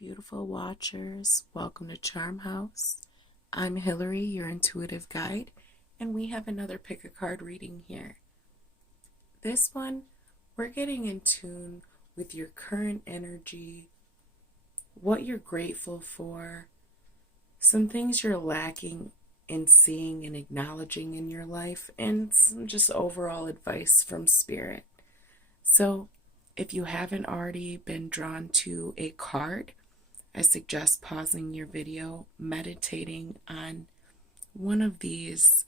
beautiful watchers. Welcome to Charm House. I'm Hillary, your intuitive guide, and we have another pick a card reading here. This one, we're getting in tune with your current energy, what you're grateful for, some things you're lacking in seeing and acknowledging in your life, and some just overall advice from Spirit. So, if you haven't already been drawn to a card, I suggest pausing your video, meditating on one of these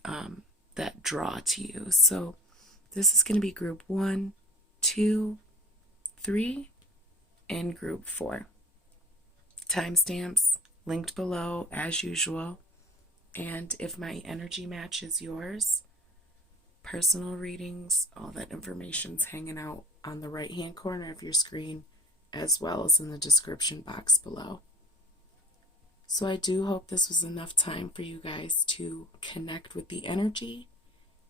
that draw to you. So this is going to be group 1, 2, 3, and group 4. Timestamps linked below as usual. And if my energy matches yours, personal readings, all that information's hanging out on the right hand corner of your screen, as well as in the description box below. So I do hope this was enough time for you guys to connect with the energy,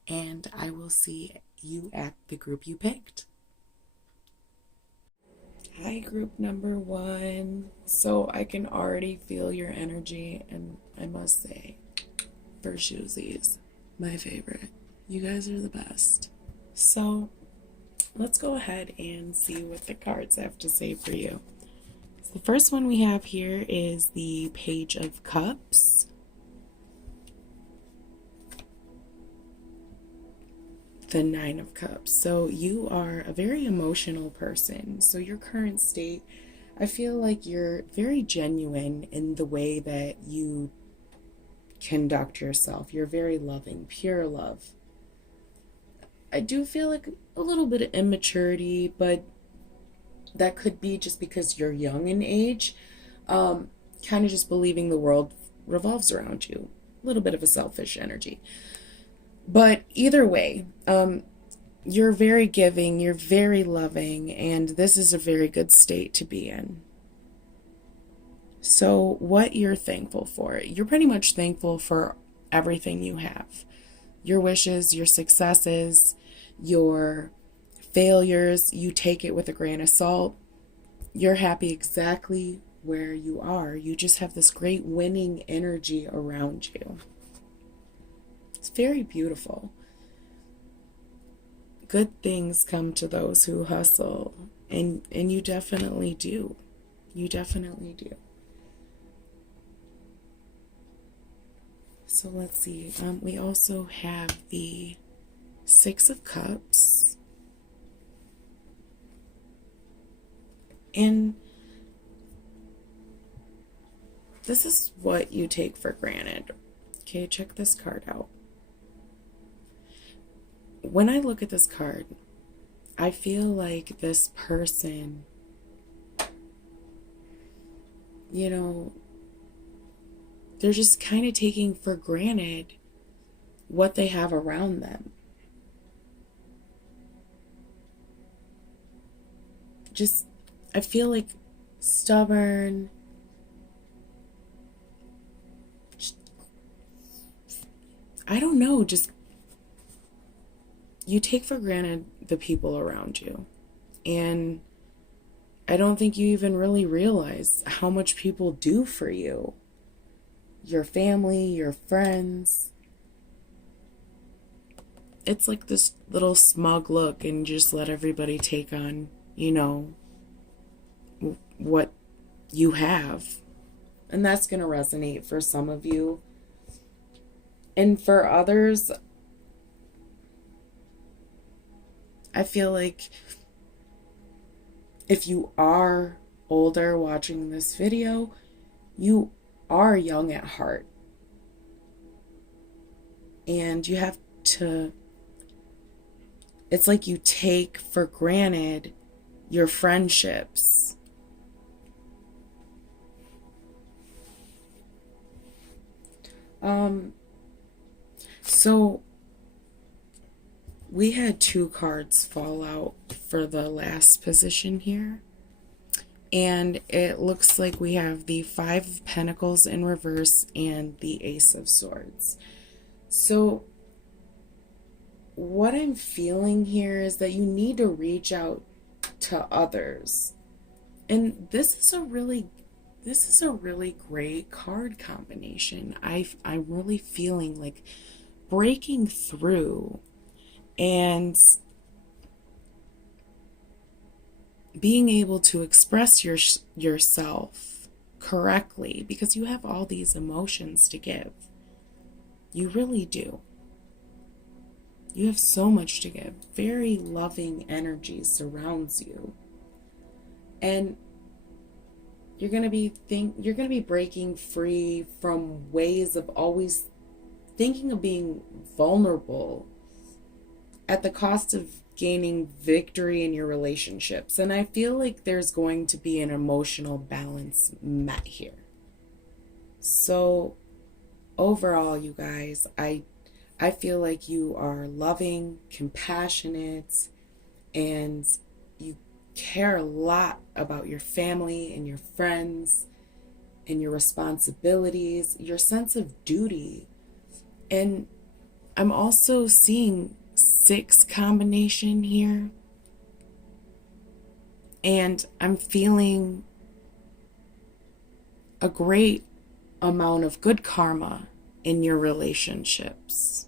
and I will see you at the group you picked. Hi, group number 1. So I can already feel your energy, and I must say, for shoesies, my favorite. You guys are the best. So let's go ahead and see what the cards have to say for you. So the first one we have here is the Page of Cups. The Nine of Cups. So you are a very emotional person. So your current state, I feel like you're very genuine in the way that you conduct yourself. You're very loving, pure love. I do feel like a little bit of immaturity, but that could be just because you're young in age, kind of just believing the world revolves around you. A little bit of a selfish energy. But either way, you're very giving, you're very loving, and this is a very good state to be in. So what you're thankful for, you're pretty much thankful for everything you have. Your wishes, your successes, your failures, you take it with a grain of salt. You're happy exactly where you are. You just have this great winning energy around you. It's very beautiful. Good things come to those who hustle, and you definitely do. You definitely do. So let's see. We also have the Six of Cups. And this is what you take for granted. Okay, check this card out. When I look at this card, I feel like this person, they're just kind of taking for granted what they have around them. Just, I feel like stubborn, I don't know, just you take for granted the people around you. And I don't think you even really realize how much people do for you. Your family, your friends. It's like this little smug look and just let everybody take on, what you have. And that's going to resonate for some of you. And for others, I feel like if you are older watching this video, you are young at heart. And you have to, it's like you take for granted your friendships. So we had 2 cards fall out for the last position here. And it looks like we have the 5 of Pentacles in reverse and the Ace of Swords. So what I'm feeling here is that you need to reach out to others. And this is a really this is a really great card combination. I'm really feeling like breaking through and being able to express yourself correctly, because you have all these emotions to give. You really do. You have so much to give. Very loving energy surrounds you. And you're going to be breaking free from ways of always thinking of being vulnerable at the cost of gaining victory in your relationships. And I feel like there's going to be an emotional balance met here. So overall, you guys, I feel like you are loving, compassionate, and you care a lot about your family and your friends and your responsibilities, your sense of duty. And I'm also seeing 6 combination here. And I'm feeling a great amount of good karma in your relationships.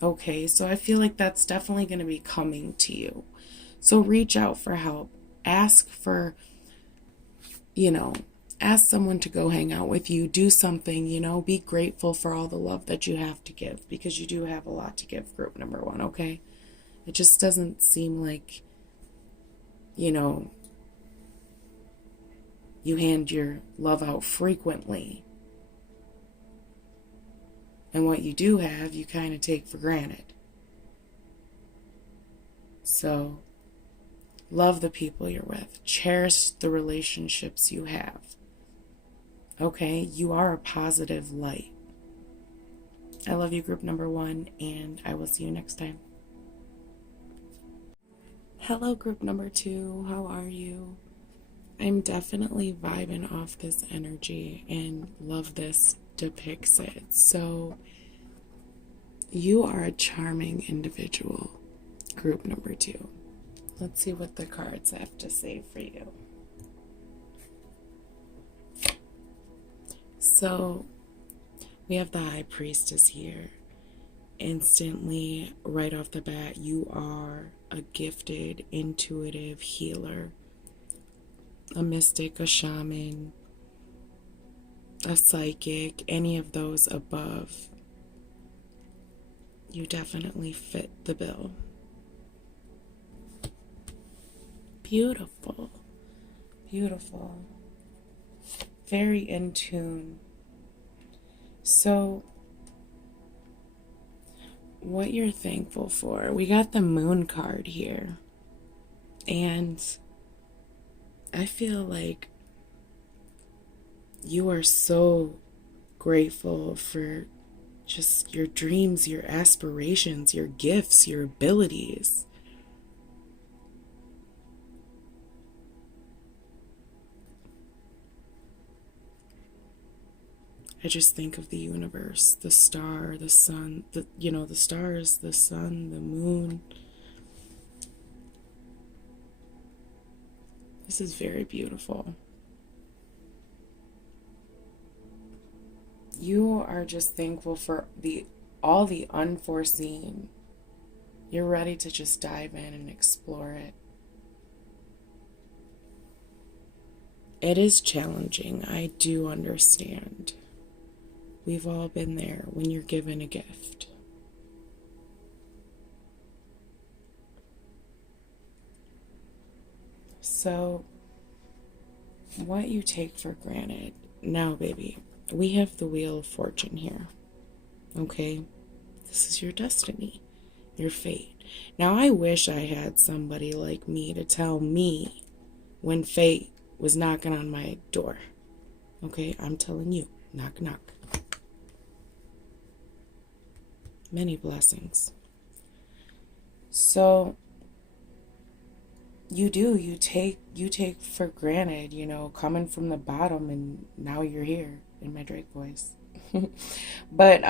Okay, so I feel like that's definitely going to be coming to you. So reach out for help. Ask for, ask someone to go hang out with you. Do something, be grateful for all the love that you have to give, because you do have a lot to give, group number 1, okay? It just doesn't seem like, you hand your love out frequently. And what you do have, you kind of take for granted. So, love the people you're with. Cherish the relationships you have. Okay? You are a positive light. I love you, group number 1, and I will see you next time. Hello, group number 2. How are you? I'm definitely vibing off this energy and love this depicts it. So you are a charming individual, group number 2. Let's see what the cards have to say for you. So we have the High Priestess here. Instantly, right off the bat, you are a gifted, intuitive healer, a mystic, a shaman, a psychic, any of those above. You definitely fit the bill. Beautiful. Beautiful. Very in tune. So, what you're thankful for. We got the Moon card here. And I feel like you are so grateful for just your dreams, your aspirations, your gifts, your abilities. I just think of the universe, the star, the sun, the stars, the sun, the moon. This is very beautiful. You are just thankful for all the unforeseen. You're ready to just dive in and explore it. It is challenging. I do understand. We've all been there when you're given a gift. So, what you take for granted. Now, baby, we have the Wheel of Fortune here. Okay? This is your destiny, your fate. Now, I wish I had somebody like me to tell me when fate was knocking on my door. Okay? I'm telling you, knock, knock. Many blessings. So, you take for granted, coming from the bottom, and now you're here in my Drake voice. But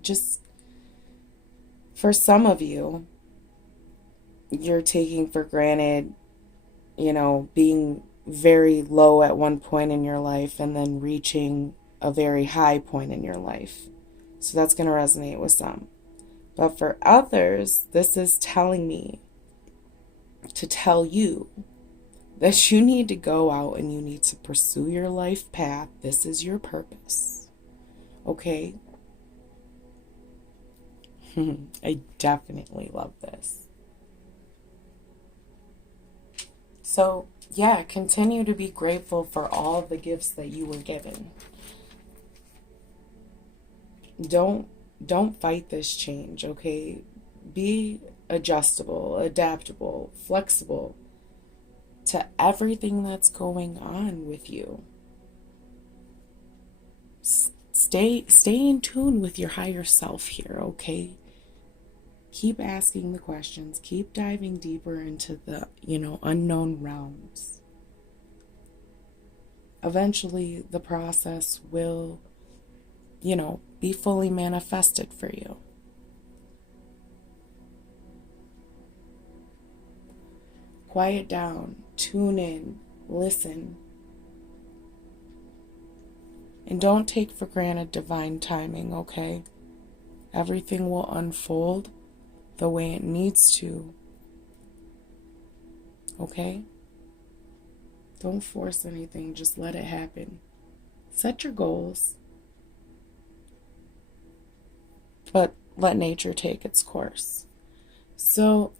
just for some of you, you're taking for granted, being very low at one point in your life and then reaching a very high point in your life. So that's going to resonate with some. But for others, this is telling me to tell you that you need to go out and you need to pursue your life path. This is your purpose. Okay? I definitely love this. So, yeah, continue to be grateful for all the gifts that you were given. Don't fight this change, okay? Be adjustable, adaptable, flexible to everything that's going on with you. Stay in tune with your higher self here, okay? Keep asking the questions, keep diving deeper into the, unknown realms. Eventually, the process will, be fully manifested for you. Quiet down, tune in, listen. And don't take for granted divine timing, okay? Everything will unfold the way it needs to. Okay? Don't force anything, just let it happen. Set your goals, but let nature take its course. So,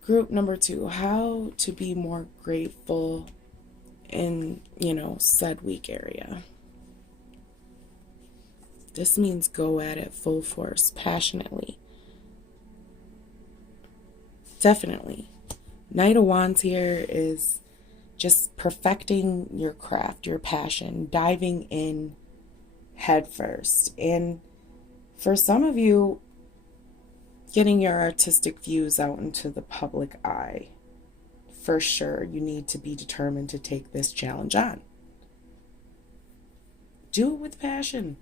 group number 2, how to be more grateful in, said weak area. This means go at it full force, passionately. Definitely. Knight of Wands here is just perfecting your craft, your passion, diving in head first. And for some of you, getting your artistic views out into the public eye. For sure, you need to be determined to take this challenge on. Do it with passion.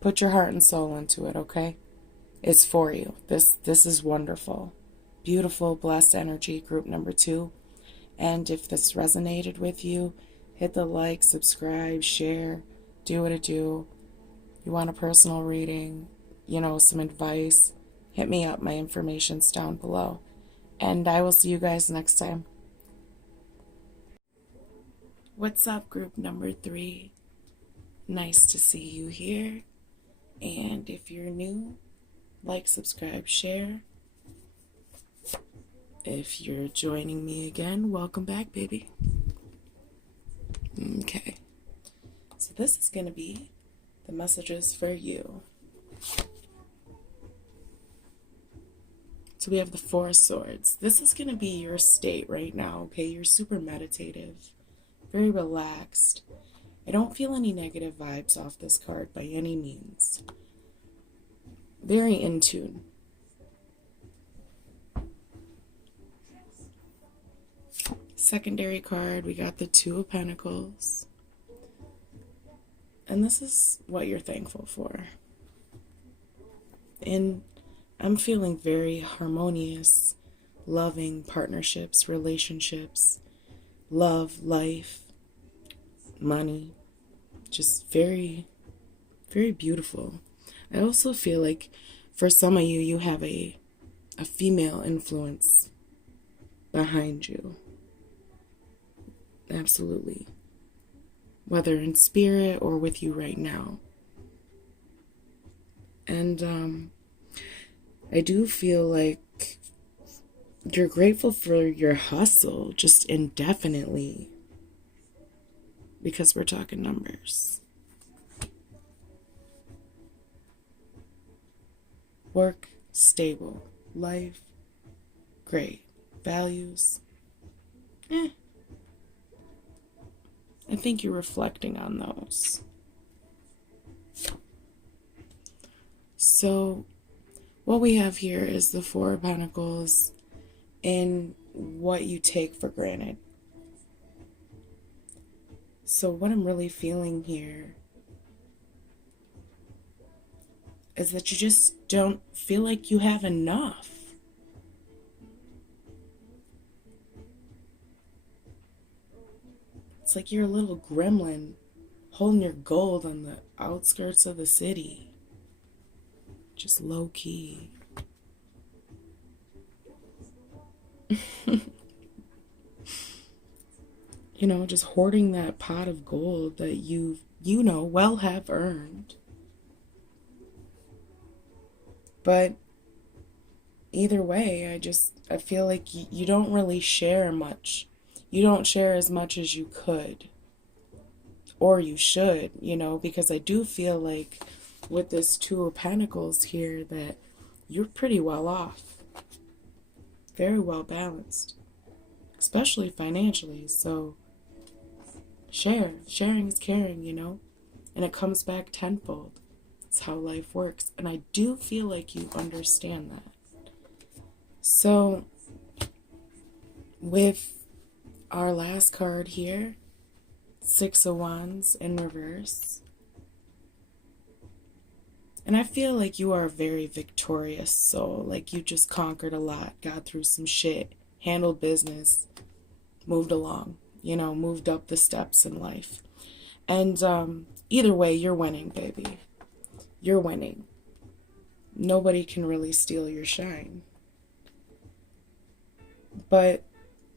Put your heart and soul into it, okay? It's for you. This is wonderful. Beautiful, blessed energy, group number 2. And if this resonated with you, hit the like, subscribe, share, do what it do. You want a personal reading, some advice, hit me up. My information's down below. And I will see you guys next time. What's up, group number 3? Nice to see you here. And if you're new, like, subscribe, share. If you're joining me again, welcome back, baby. Okay. So this is going to be the messages for you. So we have the 4 of Swords. This is going to be your state right now, okay? You're super meditative, very relaxed. I don't feel any negative vibes off this card by any means. Very in tune. Secondary card, we got the 2 of Pentacles. And this is what you're thankful for. And I'm feeling very harmonious, loving partnerships, relationships, love, life, money. Just very, very beautiful. I also feel like for some of you, you have a female influence behind you. Absolutely. Whether in spirit or with you right now. And I do feel like you're grateful for your hustle just indefinitely. Because we're talking numbers. Work, stable. Life, great. Values, I think you're reflecting on those. So, what we have here is the 4 of Pentacles in what you take for granted. So, what I'm really feeling here is that you just don't feel like you have enough. It's like you're a little gremlin holding your gold on the outskirts of the city. Just low key. You know, just hoarding that pot of gold that you know, well have earned. But either way, I feel like you don't really share much. You don't share as much as you could. Or you should, you know, because I do feel like with this Two of Pentacles here that you're pretty well off. Very well balanced. Especially financially. So sharing is caring, you know, and it comes back tenfold. It's how life works, and I do feel like you understand that. So with our last card here, Six of Wands in reverse, and I feel like you are a very victorious soul. Like you just conquered a lot, got through some shit, handled business, moved along, you know, moved up the steps in life. And either way, you're winning, baby. You're winning. Nobody can really steal your shine. But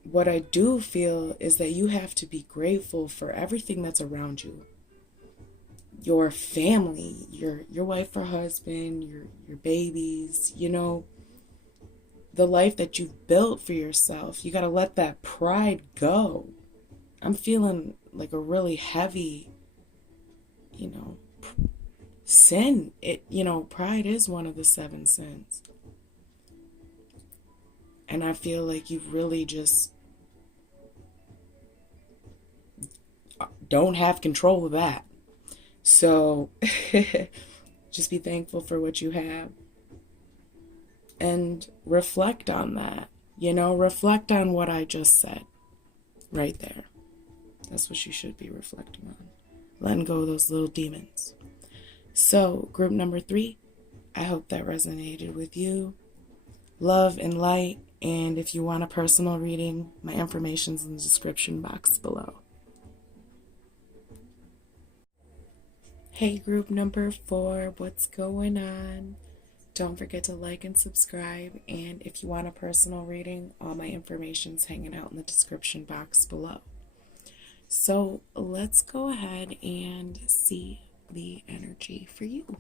what I do feel is that you have to be grateful for everything that's around you. Your family, your wife or husband, your babies, you know, the life that you've built for yourself. You got to let that pride go. I'm feeling like a really heavy, you know, sin. You know, pride is one of the 7 sins. And I feel like you really just don't have control of that. So just be thankful for what you have. And reflect on that. You know, reflect on what I just said. Right there. That's what you should be reflecting on. Letting go of those little demons. So, group number 3, I hope that resonated with you. Love and light. And if you want a personal reading, my information's in the description box below. Hey, group number 4, what's going on? Don't forget to like and subscribe. And if you want a personal reading, all my information's hanging out in the description box below. So let's go ahead and see the energy for you.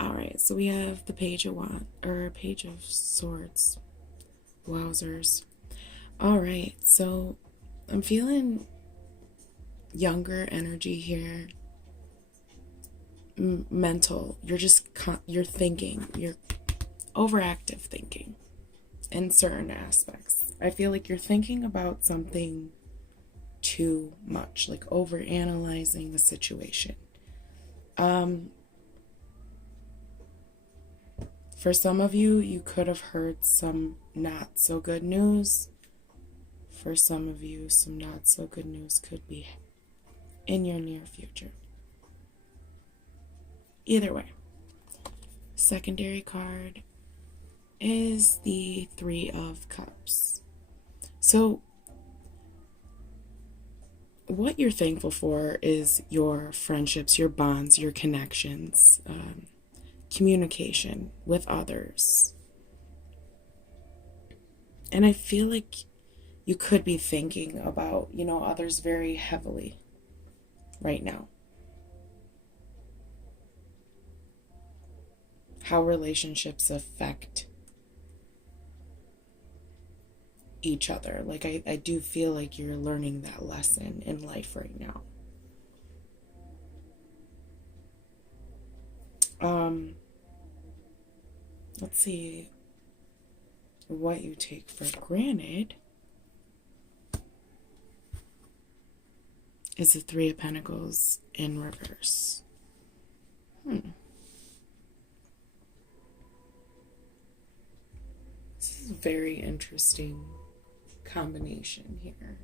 Alright, so we have the Page of Swords. Wowzers. Alright, so I'm feeling younger energy here. Mental. You're thinking. You're overactive thinking in certain aspects. I feel like you're thinking about something too much, like overanalyzing the situation. For some of you, you could have heard some not so good news. For some of you, some not so good news could be in your near future. Either way, secondary card is the 3 of Cups. So what you're thankful for is your friendships, your bonds, your connections, communication with others. And I feel like you could be thinking about, you know, others very heavily right now. How relationships affect each other. Like I do feel like you're learning that lesson in life right now. Let's see what you take for granted is the 3 of Pentacles in reverse. This is a very interesting combination here.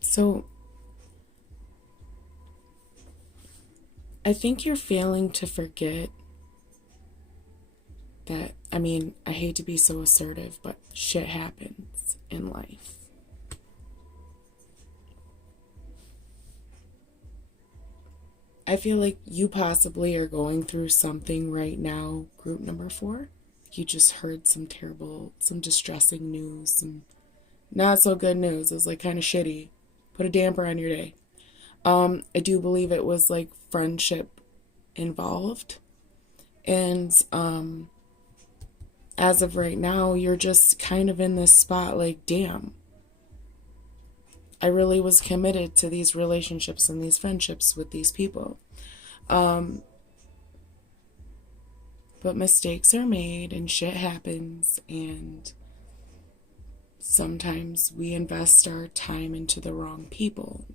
So I think you're failing to forget that I mean, I hate to be so assertive, but shit happens in life. I feel like you possibly are going through something right now, group number 4. You just heard some distressing news, some not so good news. It was like kind of shitty. Put a damper on your day. I do believe it was like friendship involved. And as of right now, you're just kind of in this spot like, damn, I really was committed to these relationships and these friendships with these people. But mistakes are made and shit happens, and sometimes we invest our time into the wrong people.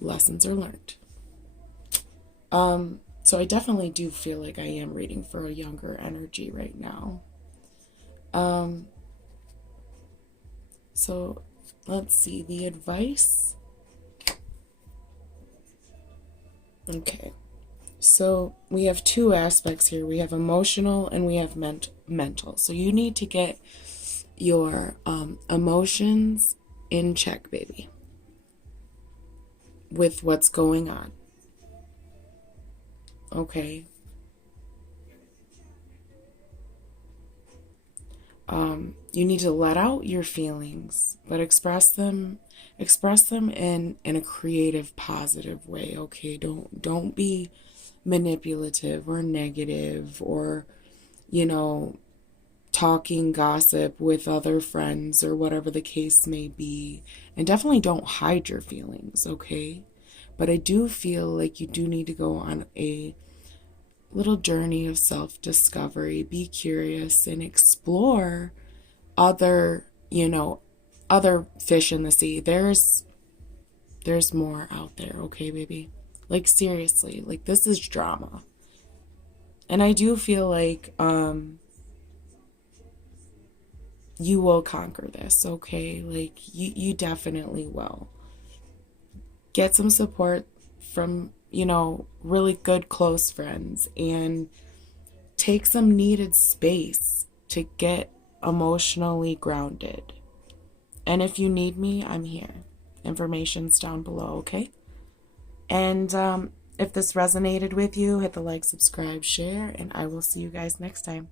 Lessons are learned. So I definitely do feel like I am reading for a younger energy right now. So let's see, the advice. Okay. So we have 2 aspects here. We have emotional and we have mental. So you need to get your emotions in check, baby, with what's going on. Okay. You need to let out your feelings, but express them in a creative, positive way. Okay, don't be manipulative or negative, or talking gossip with other friends or whatever the case may be. And definitely don't hide your feelings, okay? But I do feel like you do need to go on a little journey of self-discovery. Be curious and explore other fish in the sea. There's more out there, okay, baby? Like, seriously, like, this is drama. And I do feel like you will conquer this, okay? Like, you definitely will. Get some support from, really good close friends, and take some needed space to get emotionally grounded. And if you need me, I'm here. Information's down below, okay? And if this resonated with you, hit the like, subscribe, share, and I will see you guys next time.